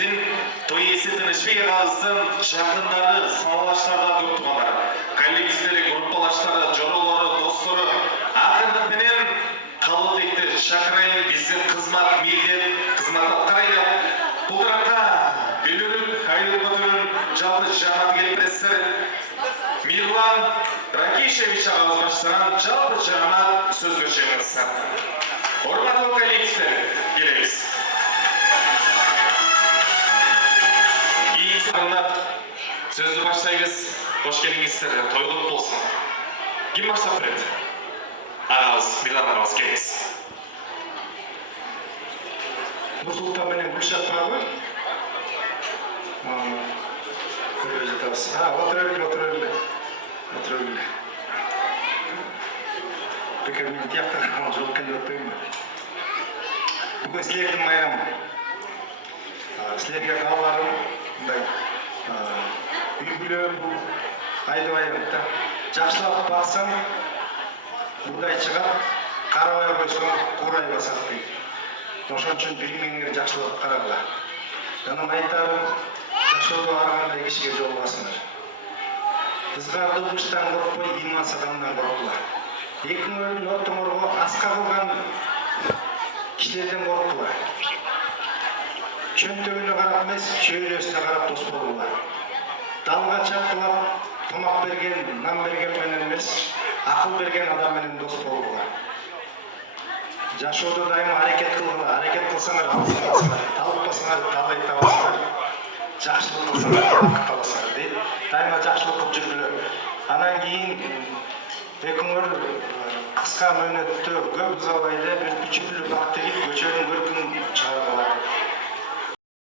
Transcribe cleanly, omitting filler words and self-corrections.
биздин той иеси тынычбек агабыздын жакындары, самалаштарда көп туугандар, коллективдери, группалаштары, жоролору, достору акырдык менен калыбекти чакырайын, биздин кызмат милдет, кызмат аткарайлы. Бул тарапка Белөрүк Айыл Батырын жалпы жамаат келип бересиздер. Мирлан Ракишевич агабыз баштаган жалпы жамаат сөзгө чыгыңыз. Урматтуу коллективдер, келебиз. Сөзді баштайбыз. Қош келиңиздер, той құтты болсын. Ким баштап берет? Агабыз, Мирлан агабыз, келиңиз. Нұрсұлтан менен Гүлшат бар ғой? Көріп жатабыз. Отыр өлі. Пекер мен тияқтан жоқ кенде өтпеймін. Бүгін сілердің майрамы. Сілерге қаларым, үйгілі бұл айды байымда. Жақшылап бақсам, бұндай шығап, қарабай қойсам, қурай басақ дейді. Ошон үчүн билмеңдер, жақшылап қарағыла. Жаным айтарым, жашоодо аргандай кишиге жолугасыңдар. Ызгарды угуштан коркпой, имансыз адамдан коркула. Экөөңөрдүн ортоңорго аска кылган кишилерден коркула. Чөнтөгүнө карап эмес, чөйрөсүнө карап дос болула. Далга чапкылап, тамак берген, нан берген менен эмес, акыл берген адам менен дос болула. Жашоодо дайыма аракет кылгыла, аракет кылсаңар алсаңар, талыкпасаңар талай табасыңар. Жакшылык кылсаңар бакыт табасыңар дейт. Дайыма жакшылык кылып жүргүлө. Анан кийин экөөңөр кыска мөөнөттө көп узабай эле бир бүчүлүү бак тегип көчөнүн көркүн